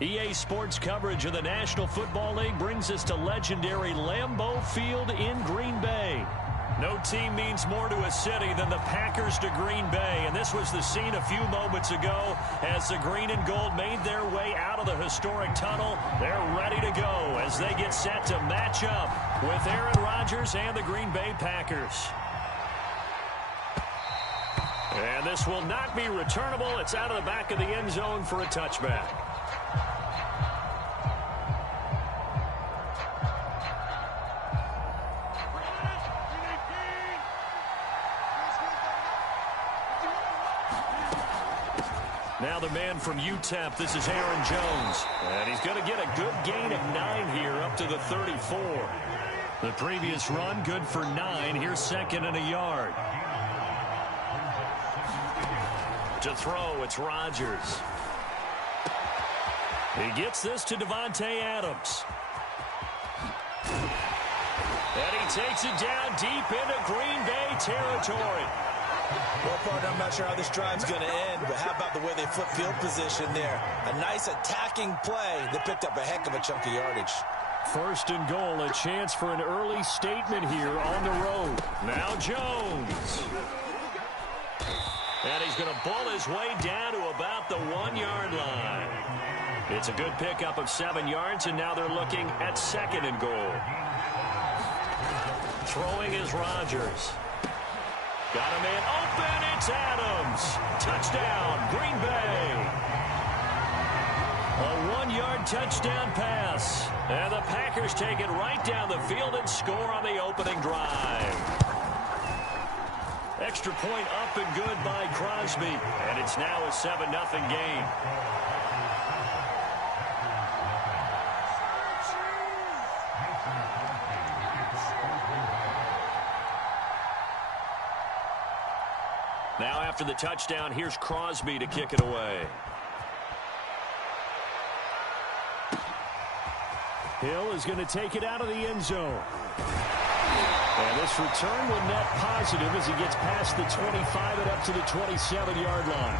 EA Sports coverage of the National Football League brings us to legendary Lambeau Field in Green Bay. No team means more to a city than the Packers to Green Bay, and this was the scene a few moments ago as the green and gold made their way out of the historic tunnel. They're ready to go as they get set to match up with Aaron Rodgers and the Green Bay Packers. And this will not be returnable. It's out of the back of the end zone for a touchback. Now the man from UTEP, this is Aaron Jones. And he's going to get a good gain of 9 here up to the 34. The previous run, good for 9. Here's second and a yard. To throw, it's Rodgers. He gets this to Davante Adams. And he takes it down deep into Green Bay territory. Well, partner, I'm not sure how this drive's going to end, but how about the way they flip field position there? A nice attacking play that picked up a heck of a chunk of yardage. First and goal, a chance for an early statement here on the road. Now Jones. And he's going to bull his way down to about the 1-yard line. It's a good pickup of 7 yards, and now they're looking at second and goal. Throwing is Rodgers. Got a man open. It's Adams. Touchdown, Green Bay. A 1-yard touchdown pass. And the Packers take it right down the field and score on the opening drive. Extra point up and good by Crosby. And it's now a 7-0 game. Now after the touchdown, here's Crosby to kick it away. Hill is going to take it out of the end zone. And this return will net positive as he gets past the 25 and up to the 27-yard line.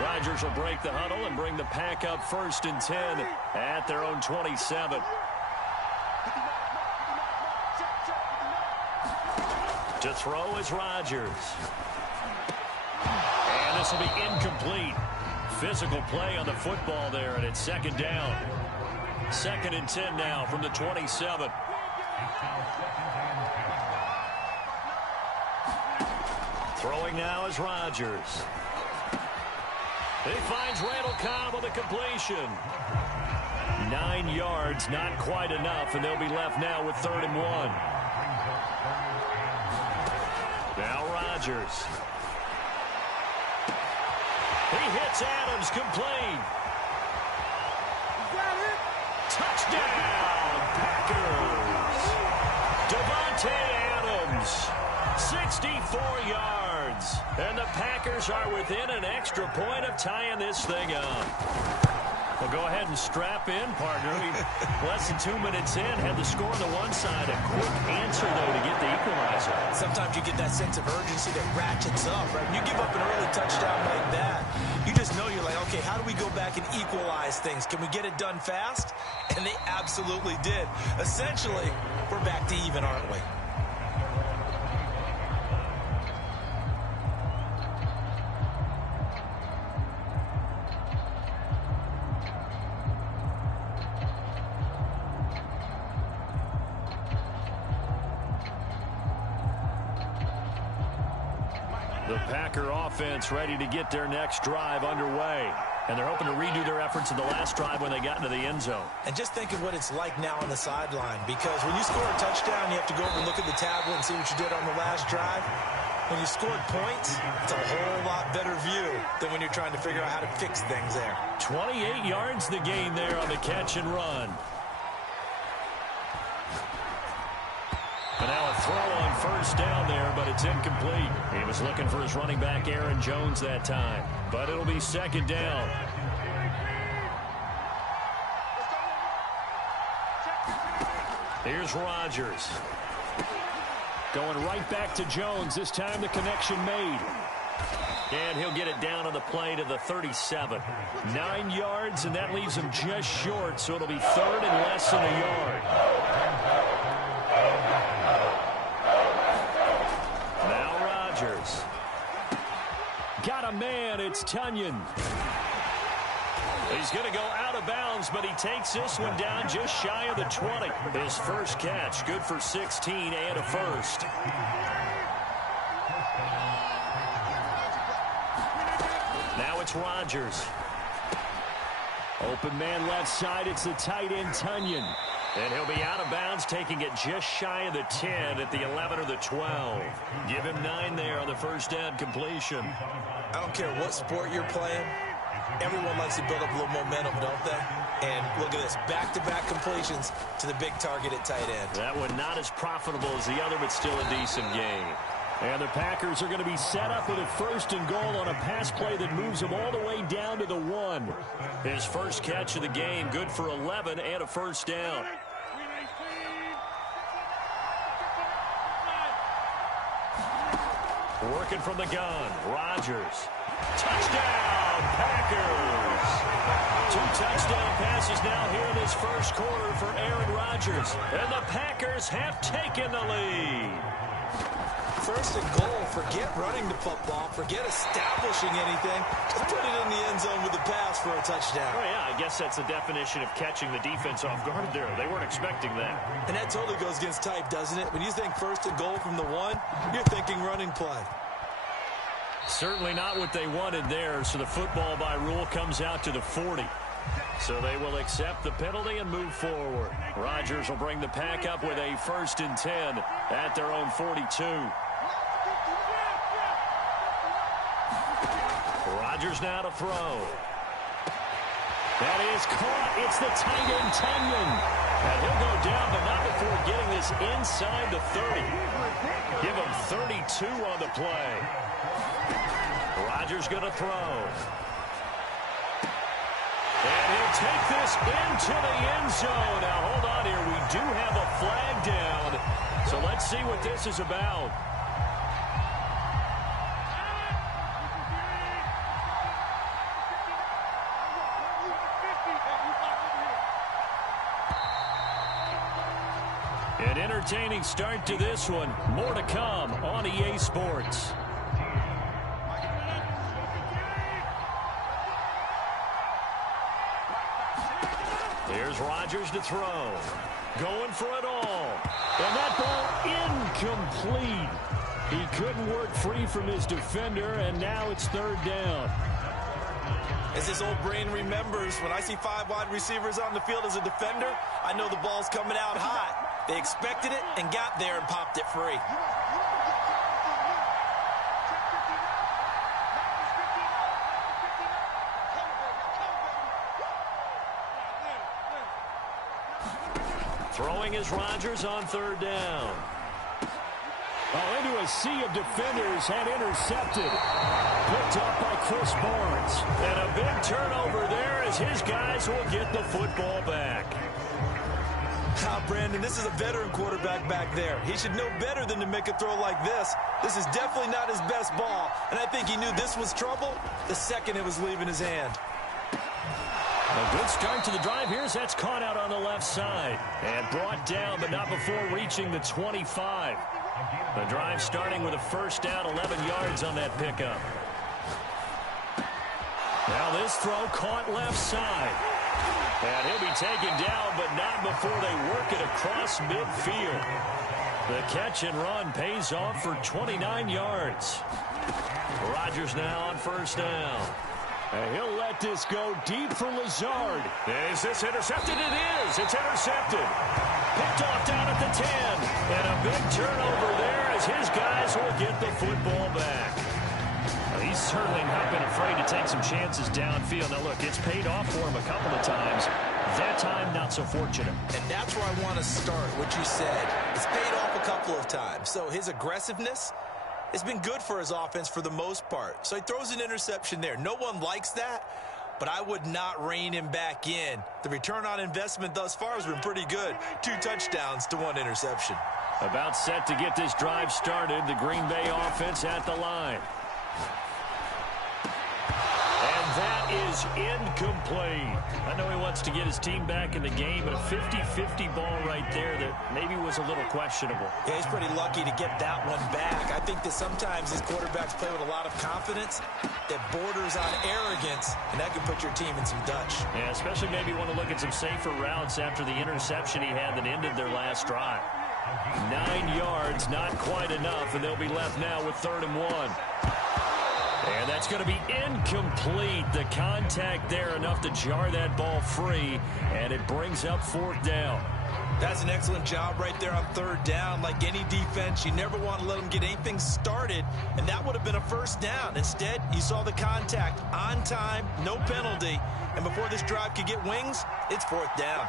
Rodgers will break the huddle and bring the pack up 1st and 10 at their own 27. To throw is Rodgers. And this will be incomplete. Physical play on the football there, and it's 2nd down. 2nd and 10 now from the 27. Throwing now is Rodgers. He finds Randall Cobb with a completion. 9 yards, not quite enough, and they'll be left now with 3rd and 1. Now Rodgers. He hits Adams, complete. Touchdown, Packers. Davante Adams, 64 yards. And the Packers are within an extra point of tying this thing up. Well, go ahead and strap in, partner. Less than 2 minutes in, had the score on the one side. A quick answer, though, to get the equalizer. Sometimes you get that sense of urgency that ratchets up, right? When you give up an early touchdown like that, you just know you're like, okay, how do we go back and equalize things? Can we get it done fast? And they absolutely did. Essentially, we're back to even, aren't we? The Packer offense ready to get their next drive underway. And they're hoping to redo their efforts in the last drive when they got into the end zone. And just think of what it's like now on the sideline. Because when you score a touchdown, you have to go over and look at the tablet and see what you did on the last drive. When you scored points, it's a whole lot better view than when you're trying to figure out how to fix things there. 28 yards the gain there on the catch and run. And now a throw on 1st down there, but it's incomplete. He was looking for his running back, Aaron Jones, that time. But it'll be 2nd down. Here's Rodgers. Going right back to Jones. This time the connection made. And he'll get it down on the play to the 37. 9 yards, and that leaves him just short, so it'll be third and less than a yard. Now Rodgers. Got a man, it's Tonyan. He's going to go out of bounds, but he takes this one down just shy of the 20. His first catch, good for 16 and a first. Now it's Rodgers. Open man left side, it's the tight end Tonyan. And he'll be out of bounds, taking it just shy of the 10 at the 11 or the 12. Give him 9 there on the first down completion. I don't care what sport you're playing. Everyone likes to build up a little momentum, don't they? And look at this, back-to-back completions to the big target at tight end. That one not as profitable as the other, but still a decent game. And the Packers are going to be set up with a first and goal on a pass play that moves them all the way down to the 1. His first catch of the game, good for 11 and a first down. Working from the gun, Rodgers. Touchdown, Packers! 2 touchdown passes now here in this first quarter for Aaron Rodgers. And the Packers have taken the lead. First and goal, forget running the football, forget establishing anything. Just put it in the end zone with the pass for a touchdown. Oh, yeah, I guess that's the definition of catching the defense off guard there. They weren't expecting that. And that totally goes against type, doesn't it? When you think first and goal from the 1, you're thinking running play. Certainly not what they wanted there, so the football by rule comes out to the 40. So they will accept the penalty and move forward. Rodgers will bring the Pack up with a first and 10 at their own 42. Rodgers now to throw. That is caught. It's the tight end Tonyan. And he'll go down, but not before getting this inside the 30. Give him 32 on the play. Rodgers going to throw. And he'll take this into the end zone. Now, hold on here. We do have a flag down. So let's see what this is about. An entertaining start to this one. More to come on EA Sports. Here's Rodgers to throw. Going for it all. And that ball incomplete. He couldn't work free from his defender, and now it's third down. As his old brain remembers, when I see 5 wide receivers on the field as a defender, I know the ball's coming out hot. They expected it and got there and popped it free. Throwing is Rodgers on third down. Oh, into a sea of defenders and intercepted. Picked up by Chris Barnes. And a big turnover there as his guys will get the football back. Brandon, this is a veteran quarterback back there. He should know better than to make a throw like this. This is definitely not his best ball, and I think he knew this was trouble the second it was leaving his hand. A good start to the drive here as that's caught out on the left side. And brought down, but not before reaching the 25. The drive starting with a first down, 11 yards on that pickup. Now this throw caught left side. And he'll be taken down, but not before they work it across midfield. The catch and run pays off for 29 yards. Rodgers now on first down. And he'll let this go deep for Lazard. Is this intercepted? It is. It's intercepted. Picked off down at the 10. And a big turnover there as his guys will get the football back. He's certainly not been afraid to take some chances downfield. Now, look, it's paid off for him a couple of times. That time, not so fortunate. And that's where I want to start, what you said. It's paid off a couple of times. So his aggressiveness has been good for his offense for the most part. So he throws an interception there. No one likes that, but I would not rein him back in. The return on investment thus far has been pretty good. 2 touchdowns to 1 interception. About set to get this drive started. The Green Bay offense at the line. that is incomplete. I know he wants to get his team back in the game, but a 50-50 ball right there that maybe was a little questionable. Yeah, he's pretty lucky to get that one back. I think that sometimes these quarterbacks play with a lot of confidence that borders on arrogance, and that can put your team in some Dutch. Yeah, especially maybe want to look at some safer routes after the interception he had that ended their last drive. 9 yards, not quite enough, and they'll be left now with 3rd and 1. And that's going to be incomplete. The contact there enough to jar that ball free, and it brings up 4th down. That's an excellent job right there on 3rd down. Like any defense, you never want to let them get anything started, and that would have been a 1st down. Instead, you saw the contact on time, no penalty, and before this drive could get wings, it's 4th down.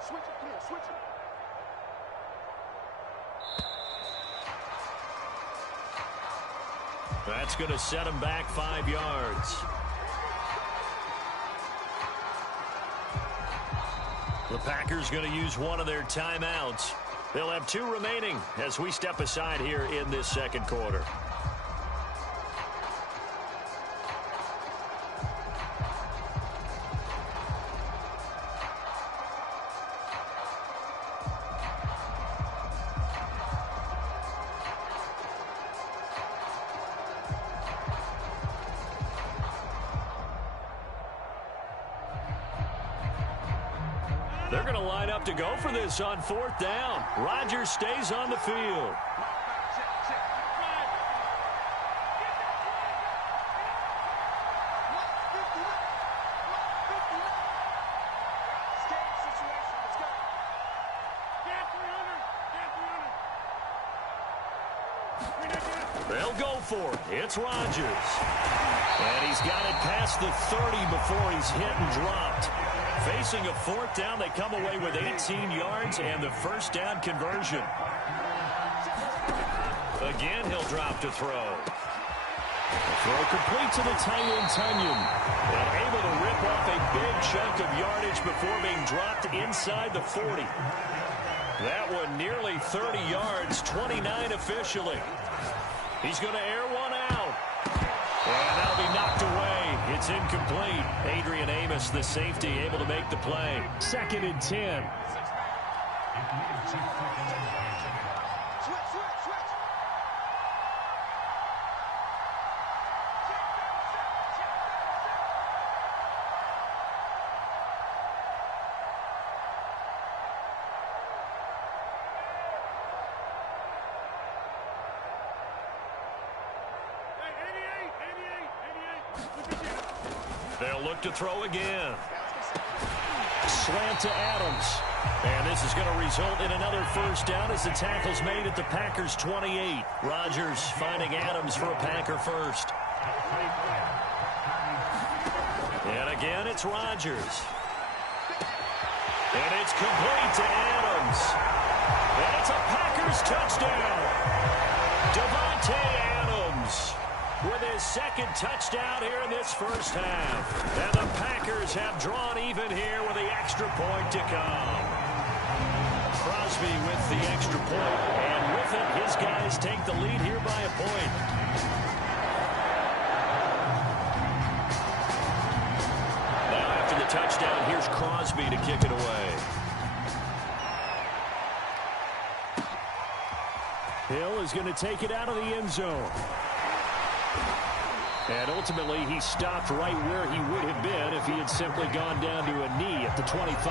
Switch it. Come on, switch it. That's going to set him back 5 yards. The Packers going to use one of their timeouts. They'll have 2 remaining as we step aside here in this 2nd quarter. They're going to line up to go for this on 4th down. Rodgers stays on the field. They'll go for it. It's Rodgers. And he's got it past the 30 before he's hit and dropped. Facing a 4th down, they come away with 18 yards and the 1st down conversion. Again, he'll drop to throw. The throw complete to the tight end, Tunyon. And able to rip off a big chunk of yardage before being dropped inside the 40. That one nearly 30 yards, 29 officially. He's going to air one out. And that'll be knocked away. It's incomplete. Adrian Amos, the safety, able to make the play. 2nd and 10. They'll look to throw again. Slant to Adams. And this is going to result in another 1st down as the tackle's made at the Packers' 28. Rodgers finding Adams for a Packer first. And again, it's Rodgers. And it's complete to Adams. And it's a Packers touchdown. Davante Adams with his 2nd touchdown here in this 1st half. And the Packers have drawn even here with the extra point to come. Crosby with the extra point, and with it, his guys take the lead here by a point. Now after the touchdown, here's Crosby to kick it away. Hill is going to take it out of the end zone. And ultimately, he stopped right where he would have been if he had simply gone down to a knee at the 25.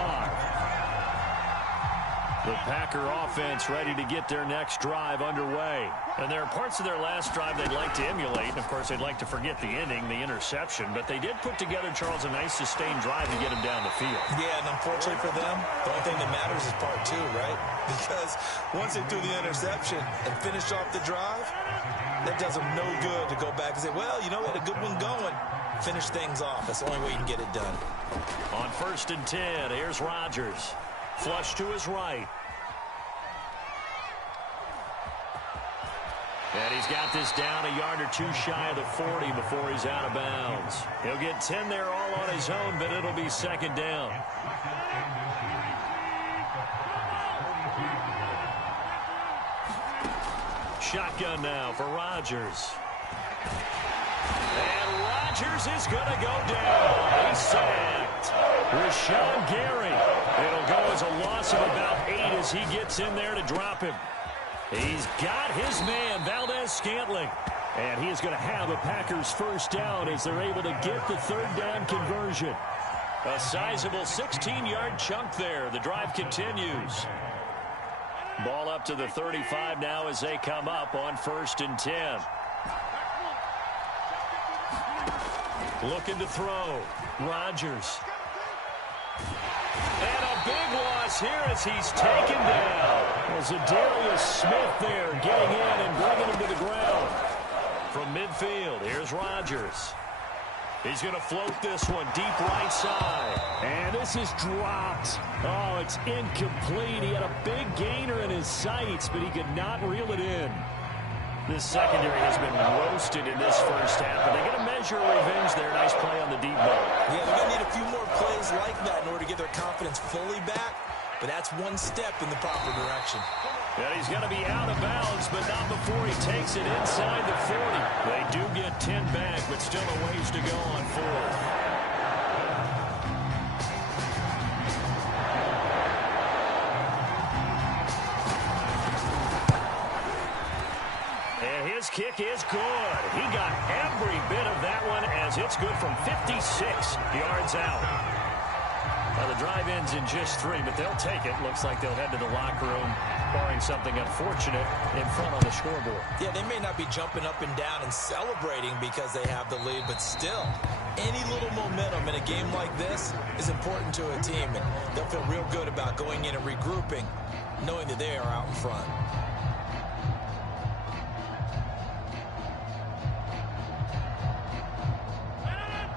The Packer offense ready to get their next drive underway. And there are parts of their last drive they'd like to emulate. And, of course, they'd like to forget the ending, the interception. But they did put together, Charles, a nice sustained drive to get him down the field. Yeah, and unfortunately for them, the only thing that matters is part 2, right? Because once they threw the interception and finished off the drive, that does them no good to go back and say, well, you know, we had a good one going. Finish things off. That's the only way you can get it done. On 1st and 10, here's Rodgers. Flush to his right. And he's got this down a yard or two shy of the 40 before he's out of bounds. He'll get 10 there all on his own, but it'll be second down. Shotgun now for Rodgers. And Rodgers is going to go down. He's sacked. Rashawn Gary. It'll go as a loss of about 8 as he gets in there to drop him. He's got his man, Valdez-Scantling. And he is going to have a Packers first down as they're able to get the third down conversion. A sizable 16-yard chunk there. The drive continues. Ball up to the 35 now as they come up on 1st and 10. Looking to throw. Rodgers. And a big loss here as he's taken down. Zadarius Smith there getting in and bringing him to the ground. From midfield, here's Rodgers. He's going to float this one deep right side. And this is dropped. Oh, it's incomplete. He had a big gainer in his sights, but he could not reel it in. This secondary has been roasted in this first half, but they're going to measure revenge there. Nice play on the deep ball. Yeah, they're going to need a few more plays like that in order to get their confidence fully back, but that's one step in the proper direction. And he's going to be out of bounds, but not before he takes it inside the 40. They do get 10 back, but still a ways to go on 4th. And his kick is good. He got every bit of that one as it's good from 56 yards out. Now the drive ends in just 3, but they'll take it. Looks like they'll head to the locker room, barring something unfortunate in front on the scoreboard. Yeah, they may not be jumping up and down and celebrating because they have the lead, but still, any little momentum in a game like this is important to a team, and they'll feel real good about going in and regrouping, knowing that they are out in front.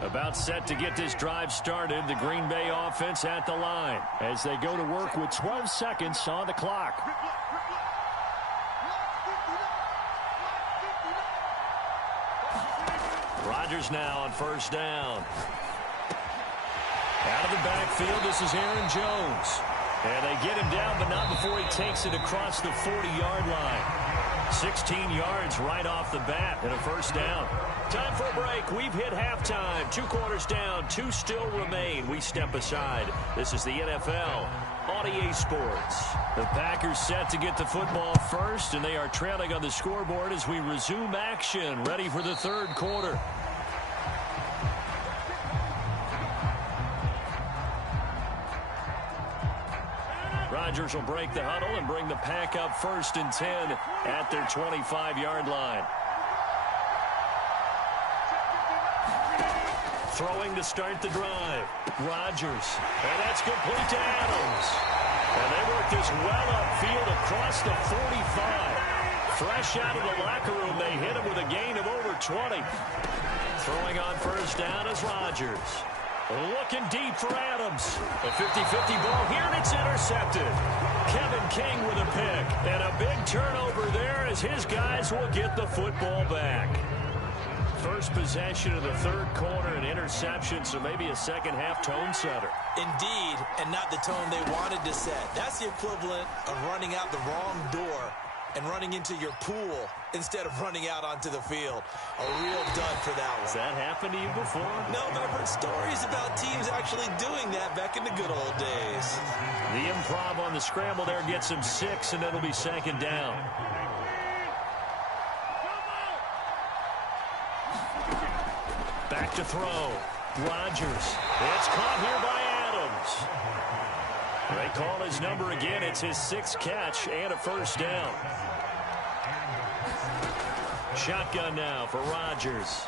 About set to get this drive started. The Green Bay offense at the line as they go to work with 12 seconds on the clock. Rodgers now on 1st down. Out of the backfield, this is Aaron Jones. And they get him down, but not before he takes it across the 40-yard line. 16 yards right off the bat and a first down. Time for a break. We've hit halftime. 2 quarters down. 2 still remain. We step aside. This is the NFL on EA Sports. The Packers set to get the football first, and they are trailing on the scoreboard as we resume action. Ready for the 3rd quarter. Rodgers will break the huddle and bring the Pack up 1st and 10 at their 25-yard line. Throwing to start the drive. Rodgers. And that's complete to Adams. And they work this well upfield across the 45. Fresh out of the locker room, they hit him with a gain of over 20. Throwing on 1st down is Rodgers. Looking deep for Adams. A 50-50 ball here, and it's intercepted. Kevin King with a pick. And a big turnover there as his guys will get the football back. First possession of the 3rd quarter, an interception, so maybe a second-half tone setter. Indeed, and not the tone they wanted to set. That's the equivalent of running out the wrong door and running into your pool instead of running out onto the field. A real dud for that one. Has that happened to you before? No, but I've heard stories about teams actually doing that back in the good old days. The improv on the scramble there gets him 6, and it'll be 2nd down. Back to throw. Rodgers. It's caught here by Adams. They call his number again. It's his 6th catch and a first down. Shotgun now for Rodgers.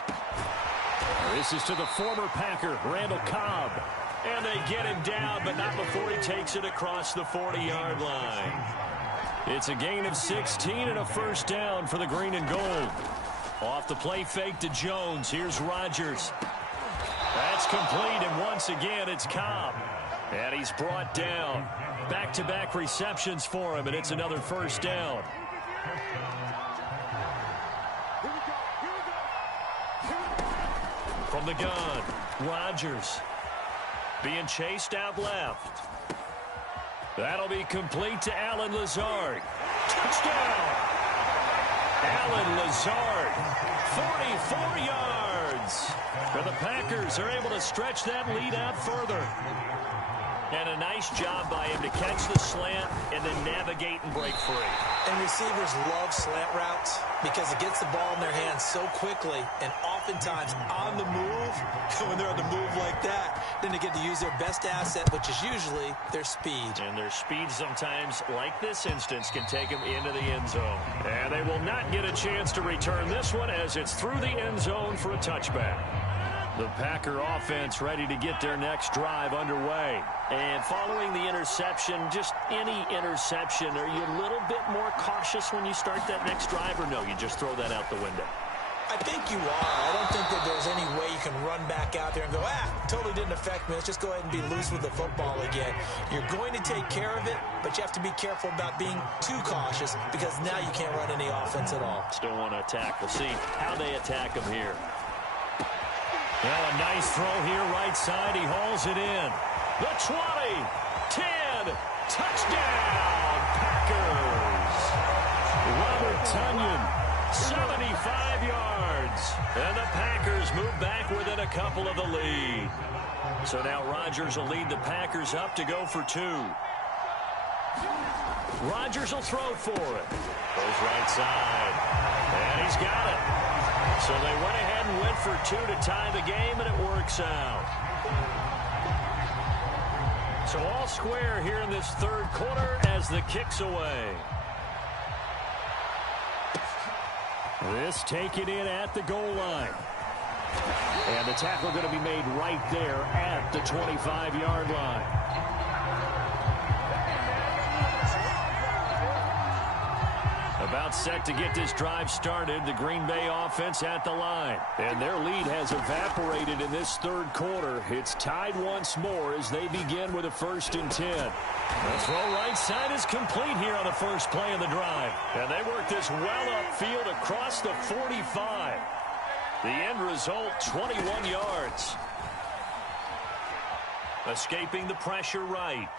This is to the former Packer, Randall Cobb. And they get him down, but not before he takes it across the 40-yard line. It's a gain of 16 and a first down for the green and gold. Off the play fake to Jones. Here's Rodgers. That's complete, and once again, it's Cobb. And he's brought down. Back-to-back receptions for him, and it's another first down. From the gun, Rodgers being chased out left. That'll be complete to Allen Lazard. Touchdown! Allen Lazard, 44 yards. And the Packers are able to stretch that lead out further. And a nice job by him to catch the slant and then navigate and break free. And receivers love slant routes because it gets the ball in their hands so quickly and oftentimes on the move. When they're on the move like that, then they get to use their best asset, which is usually their speed. And their speed sometimes, like this instance, can take them into the end zone. And they will not get a chance to return this one as it's through the end zone for a touchback. The Packer offense ready to get their next drive underway. And following the interception, just any interception, are you a little bit more cautious when you start that next drive, or no, you just throw that out the window? I think you are. I don't think that there's any way you can run back out there and go, totally didn't affect me. Let's just go ahead and be loose with the football again. You're going to take care of it, but you have to be careful about being too cautious because now you can't run any offense at all. Still want to attack. We'll see how they attack them here. Well, a nice throw here, right side. He hauls it in. The 20, 10, touchdown, Packers. Robert Tonyan, 75 yards. And the Packers move back within a couple of the lead. So now Rodgers will lead the Packers up to go for 2. Rodgers will throw for it. Goes right side. And he's got it. So they went ahead and went for 2 to tie the game, and it works out. So all square here in this third quarter as the kick's away. This taken in at the goal line. And the tackle going to be made right there at the 25-yard line. About set to get this drive started. The Green Bay offense at the line. And their lead has evaporated in this third quarter. It's tied once more as they begin with a 1st and 10. The throw right side is complete here on the first play of the drive. And they work this well upfield across the 45. The end result, 21 yards. Escaping the pressure right.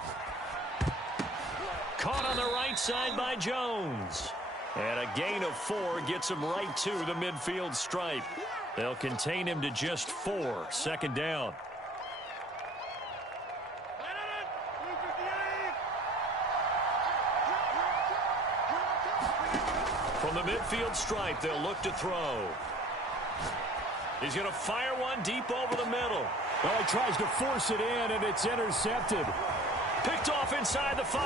Caught on the right side by Jones. And a gain of 4 gets him right to the midfield stripe. They'll contain him to just 4. Second down. From the midfield stripe, they'll look to throw. He's going to fire one deep over the middle. Well, he tries to force it in, and it's intercepted. Picked off inside the 5.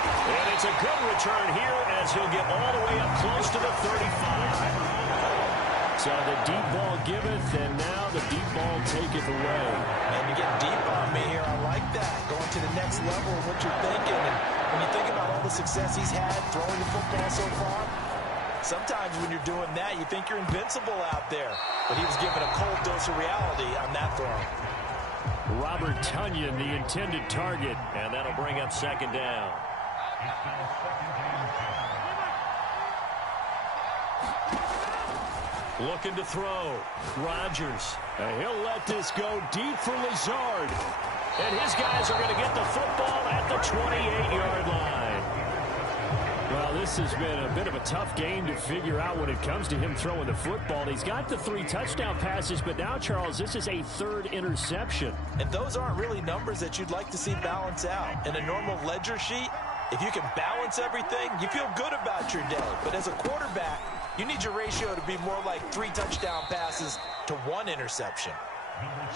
And it's a good return here as he'll get all the way up close to the 35. So the deep ball giveth, and now the deep ball taketh away. And you get deep on me here. I like that. Going to the next level of what you're thinking. And when you think about all the success he's had throwing the football so far, sometimes when you're doing that, you think you're invincible out there. But he was given a cold dose of reality on that throw. Robert Tonyan, the intended target, and that'll bring up second down. Looking to throw. Rodgers. He'll let this go deep for Lazard. And his guys are going to get the football at the 28-yard line. Well, this has been a bit of a tough game to figure out when it comes to him throwing the football. He's got the 3 touchdown passes, but now, Charles, this is a 3rd interception. And those aren't really numbers that you'd like to see balance out. In a normal ledger sheet, if you can balance everything, you feel good about your day. But as a quarterback, you need your ratio to be more like 3 touchdown passes to 1 interception.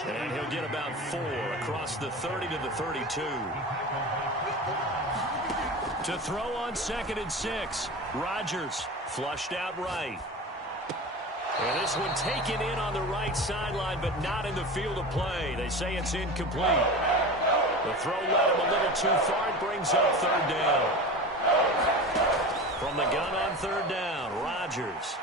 And he'll get about 4 across the 30 to the 32. To throw on 2nd and 6. Rodgers flushed out right. And this one taken in on the right sideline, but not in the field of play. They say it's incomplete. The throw led him a little too far. It brings up 3rd down. From the gun on 3rd down, Rodgers.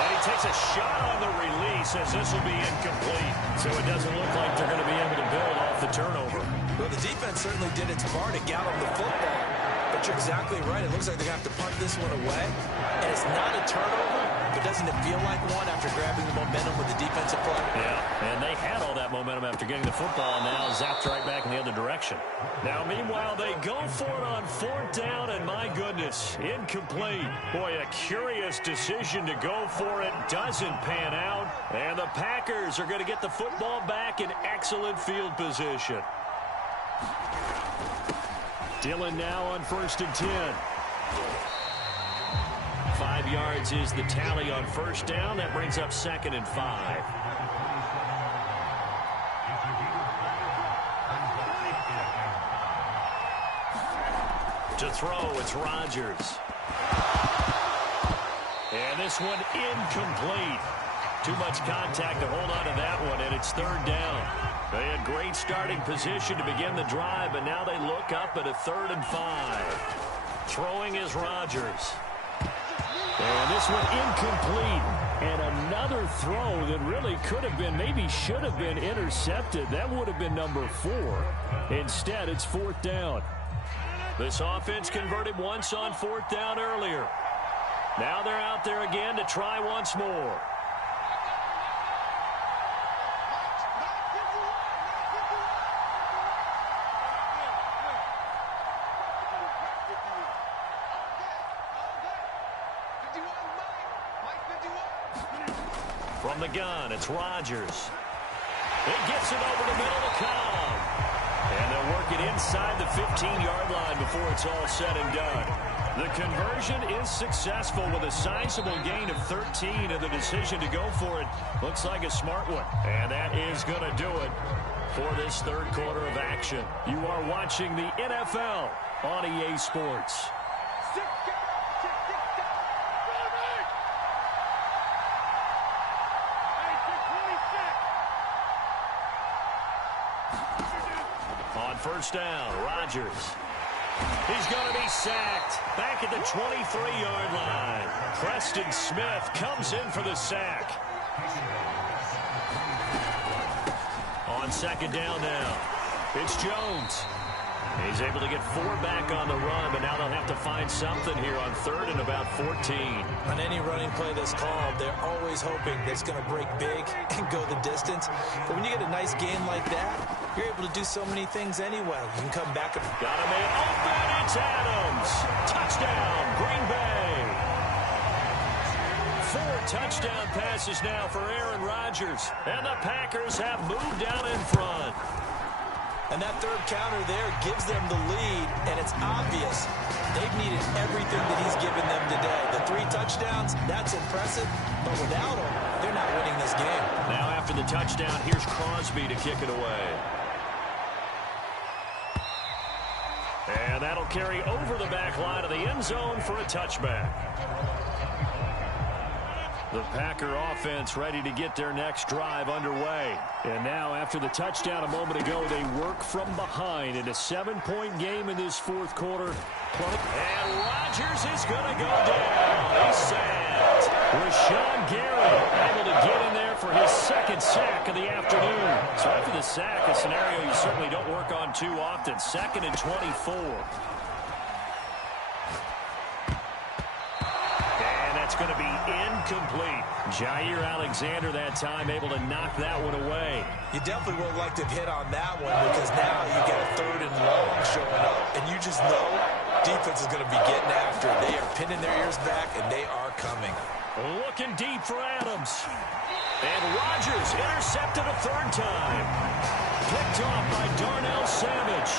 And he takes a shot on the release as this will be incomplete. So it doesn't look like they're going to be able to build off the turnover. Well, the defense certainly did its part to gallop the football. But you're exactly right. It looks like they're going to have to punt this one away. And it's not a turnover, but doesn't it feel like one after grabbing the momentum with the defensive play? Yeah, and they had all that momentum after getting the football, and now zapped right back in the other direction. Now, meanwhile, they go for it on 4th down, and my goodness, incomplete. Boy, a curious decision to go for it. Doesn't pan out, and the Packers are going to get the football back in excellent field position. Dillon now on 1st and 10. 5 yards is the tally on 1st down. That brings up 2nd and 5. To throw, it's Rodgers. And this one incomplete. Too much contact to hold on to that one, and it's 3rd down. They had great starting position to begin the drive, but now they look up at a 3rd and 5. Throwing is Rodgers. And this one incomplete. And another throw that really could have been, maybe should have been intercepted. That would have been number 4. Instead, it's 4th down. This offense converted once on 4th down earlier. Now they're out there again to try once more. From the gun, it's Rodgers. He gets it over the middle to Cobb. And they'll work it inside the 15-yard line before it's all said and done. The conversion is successful with a sizable gain of 13, and the decision to go for it looks like a smart one. And that is going to do it for this 3rd quarter of action. You are watching the NFL on EA Sports. On 1st down, Rodgers. He's going to be sacked back at the 23-yard line. Preston Smith comes in for the sack. On 2nd down now, it's Jones. He's able to get 4 back on the run, but now they'll have to find something here on 3rd and about 14. On any running play that's called, they're always hoping that it's going to break big and go the distance. But when you get a nice game like that, you're able to do so many things anyway. You can come back and... Got him in open, it's Adams. Touchdown, Green Bay. 4 touchdown passes now for Aaron Rodgers. And the Packers have moved down in front. And that 3rd counter there gives them the lead, and it's obvious they've needed everything that he's given them today. The 3 touchdowns, that's impressive, but without him, they're not winning this game. Now after the touchdown, here's Crosby to kick it away. And that'll carry over the back line of the end zone for a touchback. The Packer offense ready to get their next drive underway. And now after the touchdown a moment ago, they work from behind in a 7-point game in this 4th quarter. And Rodgers is going to go down. He's sacked. Rashawn Gary able to get in there for his 2nd sack of the afternoon. So after the sack, a scenario you certainly don't work on too often. 2nd and 24. That's going to be incomplete. Jair Alexander that time able to knock that one away. You definitely would like to have hit on that one because now you get a 3rd and long showing up, and you just know defense is going to be getting after it. They are pinning their ears back, and they are coming. Looking deep for Adams. And Rodgers intercepted a 3rd time. Picked off by Darnell Savage.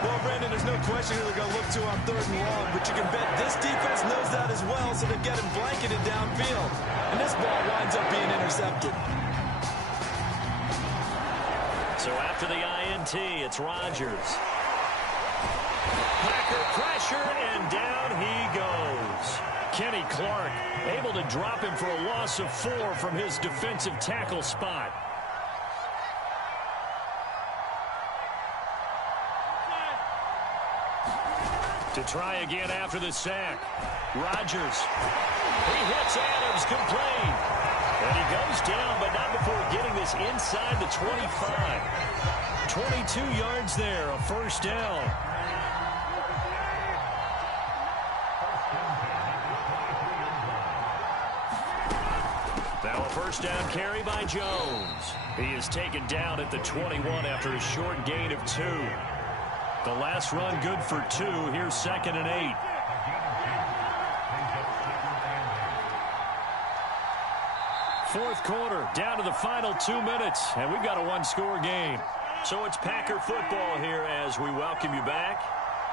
Well, Brandon, there's no question who they're going to look to on 3rd and long, but you can bet this defense knows that as well, so they're getting blanketed downfield. And this ball winds up being intercepted. So after the INT, it's Rodgers. Packer pressure, and down he goes. Kenny Clark able to drop him for a loss of 4 from his defensive tackle spot. To try again after the sack. Rodgers. He hits Adams complete. And he goes down, but not before getting this inside the 25. 22 yards there, a 1st down. Now a first down carry by Jones. He is taken down at the 21 after a short gain of 2. The last run good for 2. Here's 2nd and 8. Fourth quarter, down to the final 2 minutes, and we've got a one-score game. So it's Packer football here as we welcome you back.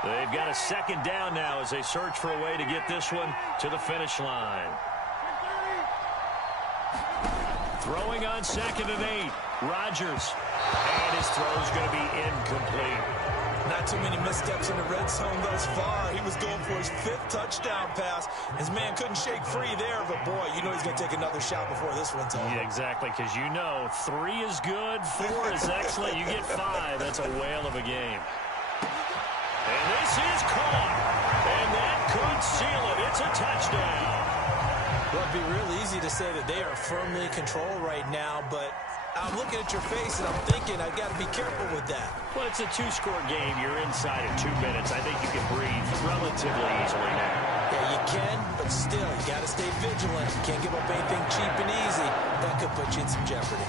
They've got a second down now as they search for a way to get this one to the finish line. Throwing on 2nd and 8. Rodgers. And his throw is going to be incomplete. Not too many missteps in the red zone thus far. He was going for his 5th touchdown pass. His man couldn't shake free there, but boy, you know he's going to take another shot before this one's over. Yeah, exactly, because you know 3 is good, 4 is excellent. You get 5. That's a whale of a game. And this is caught. And that could seal it. It's a touchdown. Well, it'd be real easy to say that they are firmly in control right now, but I'm looking at your face and I'm thinking I've got to be careful with that. Well, it's a 2-score game. You're inside of 2 minutes. I think you can breathe relatively easily now. Yeah, you can, but still, you got to stay vigilant. You can't give up anything cheap and easy. That could put you in some jeopardy.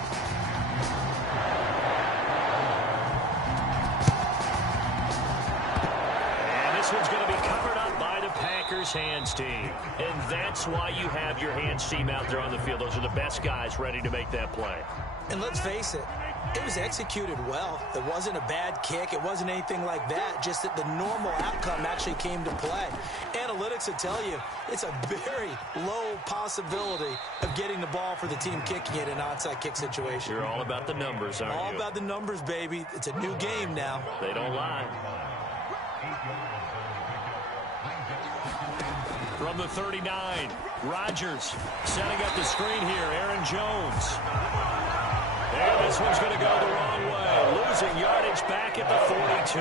And this one's going to be covered up by the Packers hands team. And that's why you have your hands team out there on the field. Those are the best guys ready to make that play. And let's face it, it was executed well. It wasn't a bad kick. It wasn't anything like that. Just that the normal outcome actually came to play. Analytics will tell you it's a very low possibility of getting the ball for the team kicking it in an onside kick situation. You're all about the numbers, aren't you? All about the numbers, baby. It's a new game now. They don't lie. From the 39, Rodgers setting up the screen here. Aaron Jones. And this one's going to go the wrong way. Losing yardage back at the 42.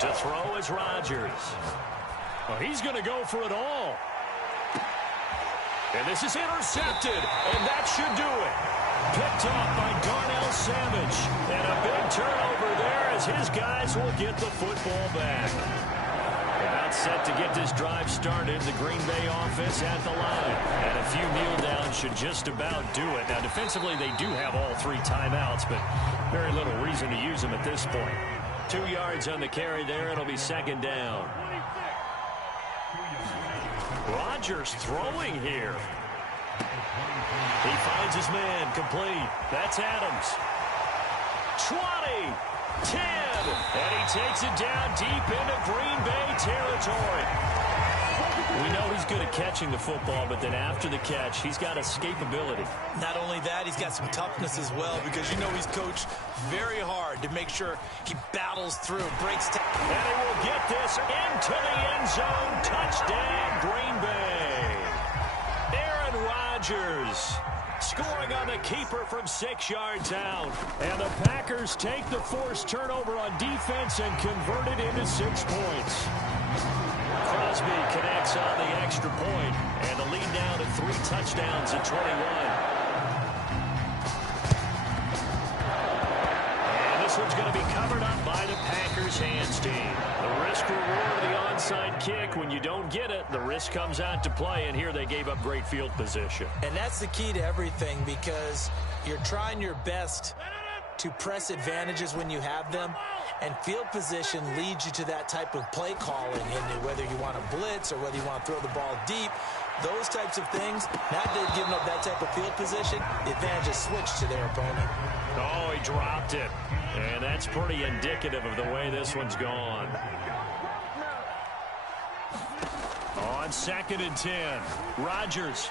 To throw is Rodgers. Well, he's going to go for it all. And this is intercepted. And that should do it. Picked off by Darnell Savage. And a big turnover there as his guys will get the football back. About set to get this drive started. The Green Bay offense at the line. And a few kneel downs should just about do it. Now, defensively, they do have all 3 timeouts, but very little reason to use them at this point. 2 yards on the carry there. It'll be 2nd down. Rodgers throwing here. He finds his man complete. That's Adams. 20. 10, and he takes it down deep into Green Bay territory. We know he's good at catching the football, but then after the catch, he's got escapability. Not only that, he's got some toughness as well, because you know he's coached very hard to make sure he battles through, breaks down. And he will get this into the end zone. Touchdown, Green Bay. Aaron Rodgers scoring on the keeper from 6 yards out. And the Packers take the forced turnover on defense and convert it into 6 points. Crosby connects on the extra point, and the lead now to 3 touchdowns at 21. And this one's going to be covered up by the Packers hands team. The risk reward of the onside kick. When you don't get it, the risk comes out to play, and here they gave up great field position. And that's the key to everything, because you're trying your best to press advantages when you have them, and field position leads you to that type of play calling, and whether you want to blitz or whether you want to throw the ball deep, those types of things. Now that they've given up that type of field position, the advantage is switched to their opponent. Oh, he dropped it. And that's pretty indicative of the way this one's gone. On 2nd and 10, Rodgers.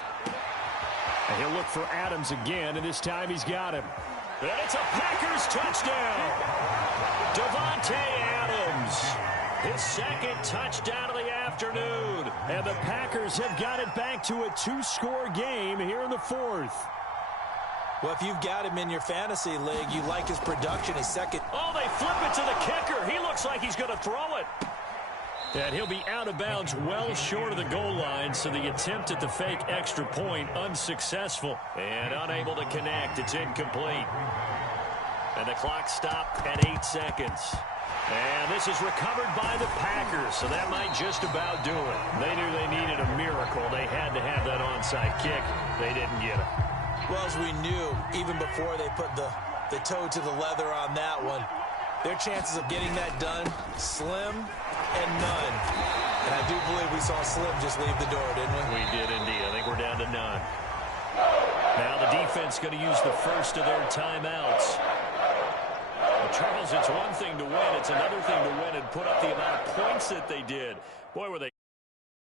And he'll look for Adams again, and this time he's got him. And it's a Packers touchdown. Davante Adams. His 2nd touchdown of the afternoon. And the Packers have got it back to a 2-score game here in the 4th. Well, if you've got him in your fantasy league, you like his production. His 2nd. Oh, they flip it to the kicker. He looks like he's going to throw it. And he'll be out of bounds well short of the goal line, so the attempt at the fake extra point unsuccessful. And unable to connect. It's incomplete. And the clock stopped at 8 seconds. And this is recovered by the Packers, so that might just about do it. They knew they needed a miracle critical. They had to have that onside kick. They didn't get it. Well, as we knew, even before they put the toe to the leather on that one, their chances of getting that done, slim and none. And I do believe we saw Slim just leave the door, didn't we? We did indeed. I think we're down to none. Now the defense going to use the first of their timeouts. Well, Charles, it's one thing to win. It's another thing to win and put up the amount of points that they did. Boy, were they